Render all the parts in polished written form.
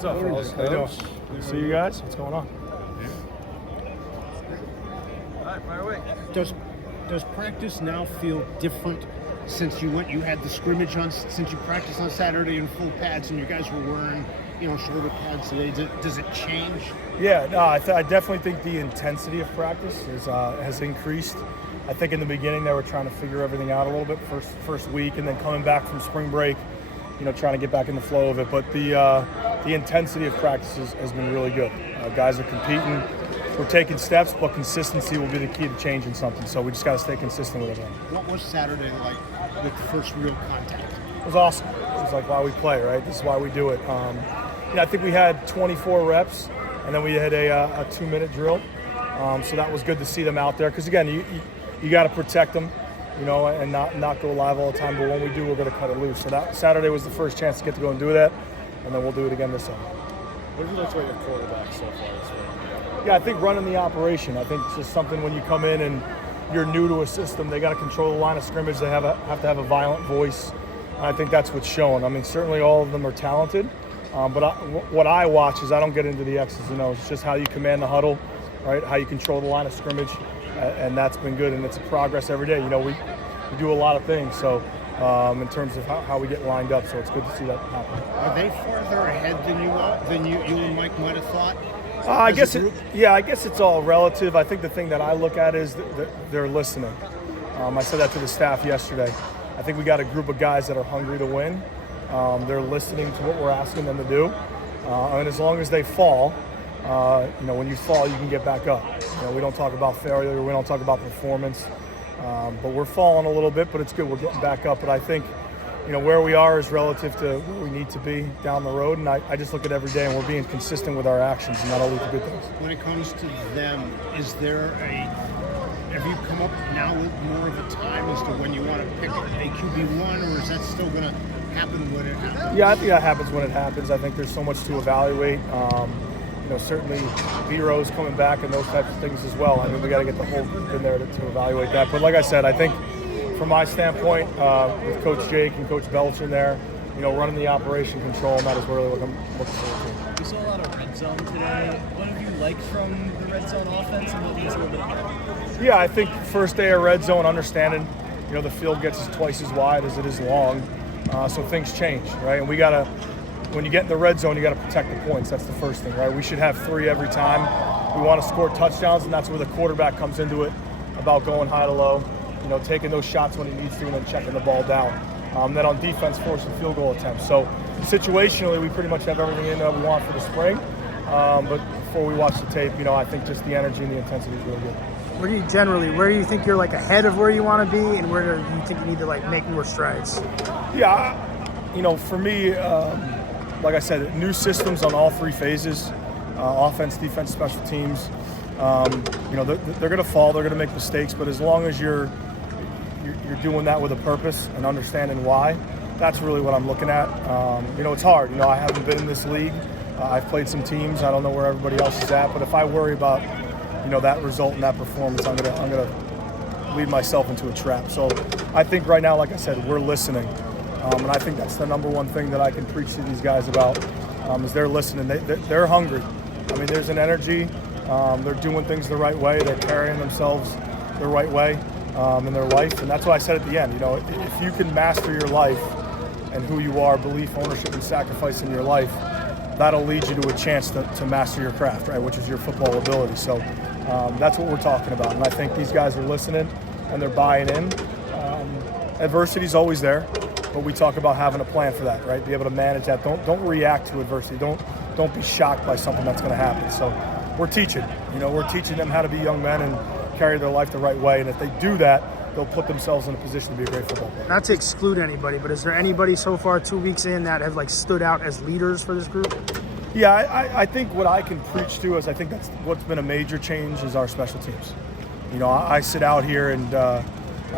What's up, fellas? How you doing? Good to see you guys. What's going on? All right, fire away. Does practice now feel different since you had the scrimmage on, since you practiced on Saturday in full pads and you guys were wearing, shoulder pads today? Does it change? Yeah, no, I definitely think the intensity of practice has increased. I think in the beginning they were trying to figure everything out a little bit first week, and then coming back from spring break, trying to get back in the flow of it. But the intensity of practice has been really good. Guys are competing. We're taking steps, but consistency will be the key to changing something. So we just got to stay consistent with it. What was Saturday like with the first real contact? It was awesome. It was like why we play, right? This is why we do it. I think we had 24 reps, and then we had a 2-minute drill. So that was good to see them out there. Because again, you got to protect them, and not go live all the time. But when we do, we're going to cut it loose. So that Saturday was the first chance to get to go and do that, and then we'll do it again this Sunday. What have you liked about your quarterback so far this week? Yeah, I think running the operation. I think it's just something when you come in and you're new to a system, they got to control the line of scrimmage. They have to have a violent voice. And I think that's what's shown. I mean, certainly all of them are talented, but what I watch is I don't get into the X's and O's. It's just how you command the huddle, right? How you control the line of scrimmage, and that's been good. And it's a progress every day. We do a lot of things. So in terms of how we get lined up, so it's good to see that happen. Are they further ahead than you and Mike might have thought? I guess it's all relative. I think the thing that I look at is that they're listening. I said that to the staff yesterday. I think we got a group of guys that are hungry to win. They're listening to what we're asking them to do, and as long as they fall, when you fall, you can get back up. We don't talk about failure. We don't talk about performance, but we're falling a little bit, but it's good. We're getting back up. But I think, where we are is relative to where we need to be down the road. And I just look at every day and we're being consistent with our actions, and that'll lead to good things. When it comes to them, have you come up now with more of a time as to when you want to pick a QB1, or is that still going to happen when it happens? Yeah, I think that happens when it happens. I think there's so much to evaluate. Certainly B-Rose coming back and those types of things as well. I mean, we got to get the whole group in there to evaluate that. But like I said, I think from my standpoint, with Coach Jake and Coach Belcher in there, running the operation control, and that is really what I'm looking forward We saw a lot of red zone today. What have you liked from the red zone offense, and what needs a little bit better? Yeah, I think first day of red zone, understanding, the field gets twice as wide as it is long, so things change, right? And when you get in the red zone, you got to protect the points. That's the first thing, right? We should have 3 every time. We want to score touchdowns, and that's where the quarterback comes into it, about going high to low, taking those shots when he needs to, and then checking the ball down. Then on defense, forcing field goal attempts. So situationally, we pretty much have everything in that we want for the spring. But before we watch the tape, I think just the energy and the intensity is really good. Where do you think you're ahead of where you want to be, and where do you think you need to make more strides? Yeah, for me, like I said, new systems on all 3 phases, offense, defense, special teams. They're going to fall, they're going to make mistakes, but as long as you're doing that with a purpose and understanding why, that's really what I'm looking at. It's hard. I haven't been in this league. I've played some teams. I don't know where everybody else is at, but if I worry about, that result and that performance, I'm gonna lead myself into a trap. So I think right now, like I said, we're listening. And I think that's the number one thing that I can preach to these guys about, is they're listening. They're hungry. I mean, there's an energy. They're doing things the right way. They're carrying themselves the right way in their life. And that's what I said at the end. If you can master your life and who you are, belief, ownership, and sacrifice in your life, that'll lead you to a chance to master your craft, right, which is your football ability. So that's what we're talking about. And I think these guys are listening and they're buying in. Adversity's always there, but we talk about having a plan for that, right? Be able to manage that. Don't react to adversity. Don't be shocked by something that's going to happen. So we're teaching. We're teaching them how to be young men and carry their life the right way. And if they do that, they'll put themselves in a position to be a great football player. Not to exclude anybody, but is there anybody so far 2 weeks in that have stood out as leaders for this group? Yeah, I think what I can preach to is I think that's what's been a major change is our special teams. I sit out here and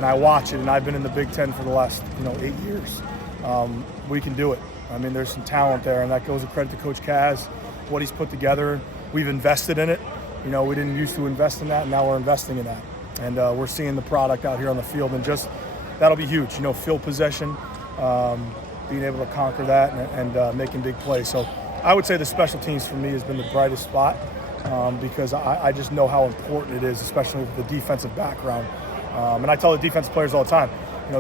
I watch it, and I've been in the Big Ten for the last 8 years. We can do it. I mean, there's some talent there, and that goes a credit to Coach Kaz, what he's put together. We've invested in it. We didn't used to invest in that, and now we're investing in that. And we're seeing the product out here on the field, and just that'll be huge. Field possession, being able to conquer that and making big plays. So I would say the special teams for me has been the brightest spot because I just know how important it is, especially with the defensive background. And I tell the defensive players all the time,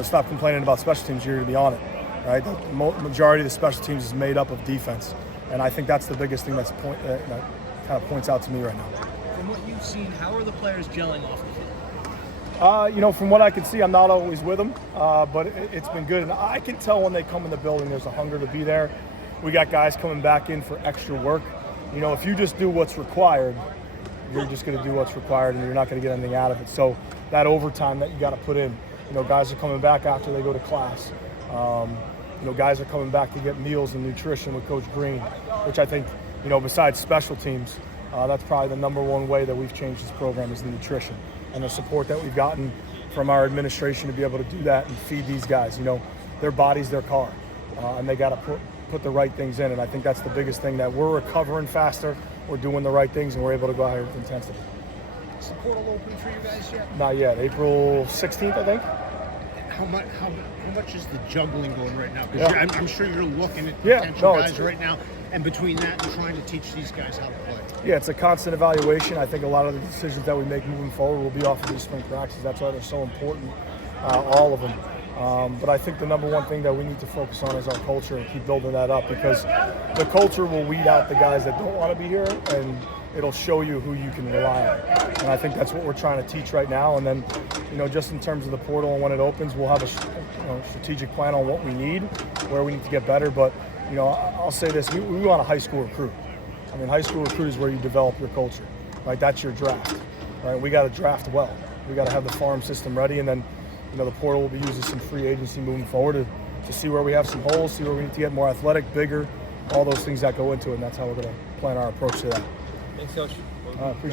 stop complaining about special teams, you're going to be on it, right? The majority of the special teams is made up of defense. And I think that's the biggest thing that kind of points out to me right now. From what you've seen, how are the players gelling off the field? From what I can see, I'm not always with them, but it's been good. And I can tell when they come in the building, there's a hunger to be there. We got guys coming back in for extra work. If you just do what's required, you're just going to do what's required and you're not going to get anything out of it. So that overtime that you got to put in, guys are coming back after they go to class. Guys are coming back to get meals and nutrition with Coach Green, which I think, besides special teams, that's probably the number one way that we've changed this program is the nutrition and the support that we've gotten from our administration to be able to do that and feed these guys. Their body's their car, and they got to put the right things in. And I think that's the biggest thing, that we're recovering faster, we're doing the right things, and we're able to go out here with intensity. Is the portal open for you guys yet? Not yet. April 16th, I think. How much is the juggling going right now? Yeah. Because I'm sure you're looking at potential guys right now, and between that and trying to teach these guys how to play. Yeah, it's a constant evaluation. I think a lot of the decisions that we make moving forward will be off of these spring practices. That's why they're so important, all of them. But I think the number one thing that we need to focus on is our culture and keep building that up, because the culture will weed out the guys that don't want to be here, and it'll show you who you can rely on. And I think that's what we're trying to teach right now. And then, just in terms of the portal and when it opens, we'll have a strategic plan on what we need, where we need to get better. But, I'll say this, we want a high school recruit. I mean, high school recruit is where you develop your culture, right? That's your draft, right? We got to draft well. We got to have the farm system ready, and then, the portal will be used as some free agency moving forward to see where we have some holes, see where we need to get more athletic, bigger, all those things that go into it, and that's how we're going to plan our approach to that. Thanks, Coach. Appreciate it.